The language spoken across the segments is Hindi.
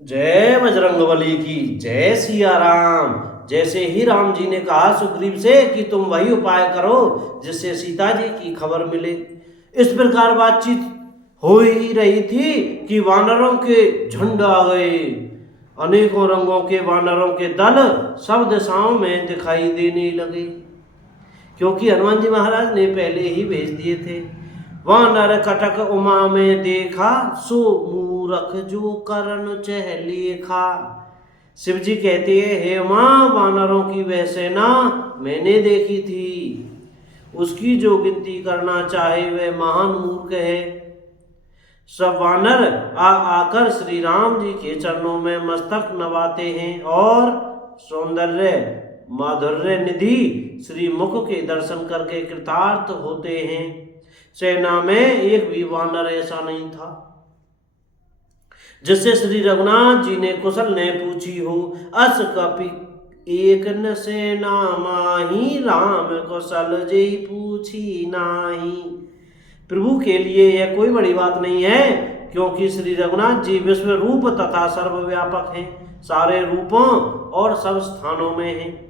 जय बजरंगबली की। जय सिया राम। जैसे ही राम जी ने कहा सुग्रीव से कि तुम वही उपाय करो जिससे सीता जी की खबर मिले, इस प्रकार बातचीत हो ही रही थी कि वानरों के झुंड आ गए। अनेकों रंगों के वानरों के दल सब दिशाओं में दिखाई देने लगे, क्योंकि हनुमान जी महाराज ने पहले ही भेज दिए थे। वानर कटक उमा में देखा, सो मूरख जो करण चह लेखा। शिव जी कहते हैं, हे उमा, वानरों की वह सेना मैंने देखी थी, उसकी जो गिनती करना चाहे वह महान मूर्ख है। सब वानर आकर श्री राम जी के चरणों में मस्तक नवाते हैं और सौंदर्य माधुर्य निधि श्री मुख के दर्शन करके कृतार्थ होते हैं। सेना में एक भी वानर ऐसा नहीं था जिससे श्री रघुनाथ जी ने कुशल ने पूछी हो। अस कपि एक न सेना माही, राम कुशल जे पूछी नाही। प्रभु के लिए यह कोई बड़ी बात नहीं है, क्योंकि श्री रघुनाथ जी विश्व रूप तथा सर्वव्यापक हैं, सारे रूपों और सब स्थानों में हैं।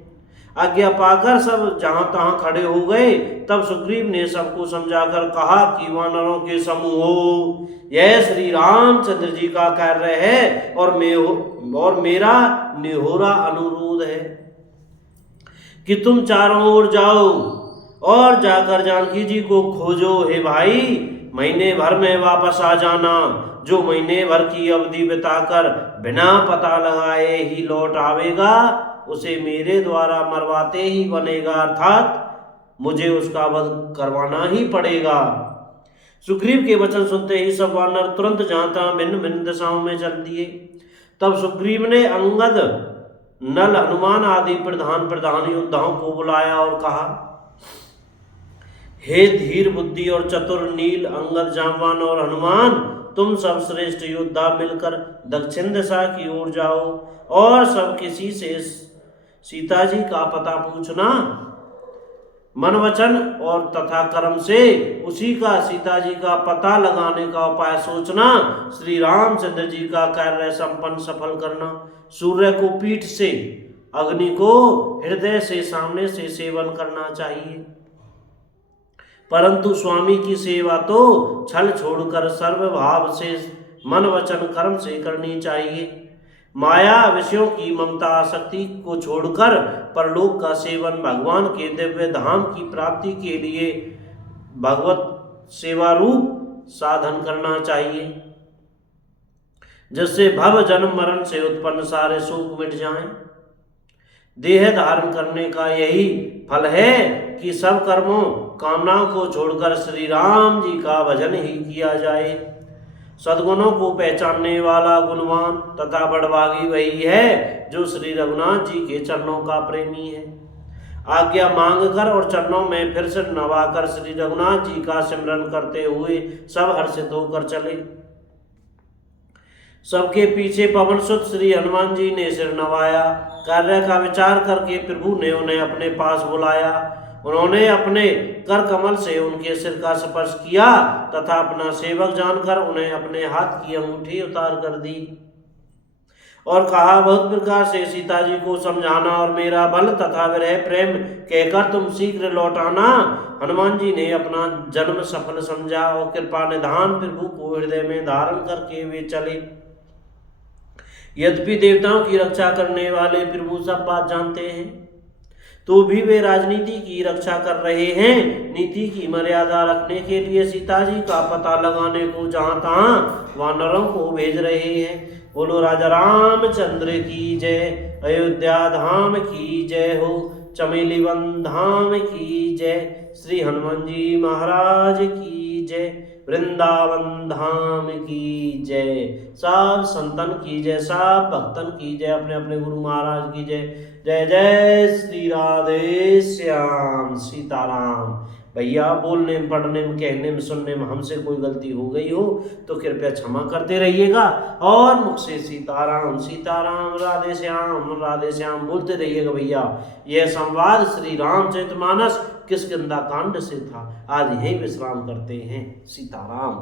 आज्ञा पाकर सब जहां तहां खड़े हो गए। तब सुग्रीव ने सबको समझाकर कहा कि वानरों के समूह हो, यह श्री रामचंद्र जी का कार्य है और मेरा निहोरा अनुरोध है कि तुम चारों ओर जाओ और जाकर जानकी जी को खोजो। हे भाई, महीने भर में वापस आ जाना। जो महीने भर की अवधि बिताकर बिना पता लगाए ही लौट आवेगा, उसे मेरे द्वारा मरवाते ही बनेगा, अर्थात मुझे उसका वध करवाना ही पड़ेगा। सुग्रीव के वचन सुनते ही सब वानर तुरंत जहां तहां भिन्न भिन्न दिशाओं में चल दिए। तब सुग्रीव ने अंगद, नल, हनुमान आदि प्रधान योद्धाओं को बुलाया और कहा, हे धीर बुद्धि और चतुर नील, अंगद, जामवान और हनुमान, तुम सब श्रेष्ठ योद्धा मिलकर दक्षिण दिशा की ओर जाओ और सब किसी से सीता जी का पता पूछना। मन वचन और तथा कर्म से उसी का सीता जी का पता लगाने का उपाय सोचना। श्री रामचंद्र जी का कार्य संपन्न सफल करना। सूर्य को पीठ से, अग्नि को हृदय से सामने से सेवन करना चाहिए, परंतु स्वामी की सेवा तो छल छोड़कर सर्वभाव से मन वचन कर्म से करनी चाहिए। माया विषयों की ममता आसक्ति को छोड़कर परलोक का सेवन भगवान के दिव्य धाम की प्राप्ति के लिए भगवत सेवा रूप साधन करना चाहिए, जिससे भव जन्म मरण से उत्पन्न सारे शोक मिट जाएं। देह धारण करने का यही फल है कि सब कर्मों कामनाओं को छोड़कर श्री राम जी का भजन ही किया जाए। सद्गुणों को पहचानने वाला गुणवान तथा बड़भागी वही है जो श्री रघुनाथ जी के चरणों का प्रेमी है। आज्ञा मांगकर और चरणों में फिर से नवाकर श्री रघुनाथ जी का सिमरन करते हुए सब हर्षित होकर चले। सबके पीछे पवन सुत श्री हनुमान जी ने सिर नवाया। कार्य का विचार करके प्रभु ने उन्हें अपने पास बुलाया। उन्होंने अपने कर कमल से उनके सिर का स्पर्श किया तथा अपना सेवक जानकर उन्हें अपने हाथ की अंगूठी उतार कर दी और कहा, बहुत प्रकार से सीता जी को समझाना और मेरा बल तथा विरह प्रेम कहकर तुम शीघ्र लौट आना। हनुमान जी ने अपना जन्म सफल समझा और कृपा निधान प्रभु को हृदय में धारण करके वे चले। यद्यपि देवताओं की रक्षा करने वाले प्रभु सब बात जानते हैं, तो भी वे राजनीति की रक्षा कर रहे हैं। नीति की मर्यादा रखने के लिए सीता जी का पता लगाने को जहां तहां वानरों को भेज रहे हैं। बोलो राजा रामचंद्र की जय। अयोध्या धाम की जय हो। चमेली वन धाम की जय। श्री हनुमान जी महाराज की जय। वृंदावन धाम की जय। सब संतन की जय, सब भक्तन की जय, अपने अपने गुरु महाराज की जय। जय जय श्री राधे श्याम सीताराम। भैया बोलने में, पढ़ने में, कहने में, सुनने में हमसे कोई गलती हो गई हो तो कृपया क्षमा करते रहिएगा और मुख से सीताराम सीताराम, राधे श्याम बोलते रहिएगा। भैया, यह संवाद श्री रामचरितमानस किष्किंधा कांड से था। आज यहीं विश्राम करते हैं। सीताराम।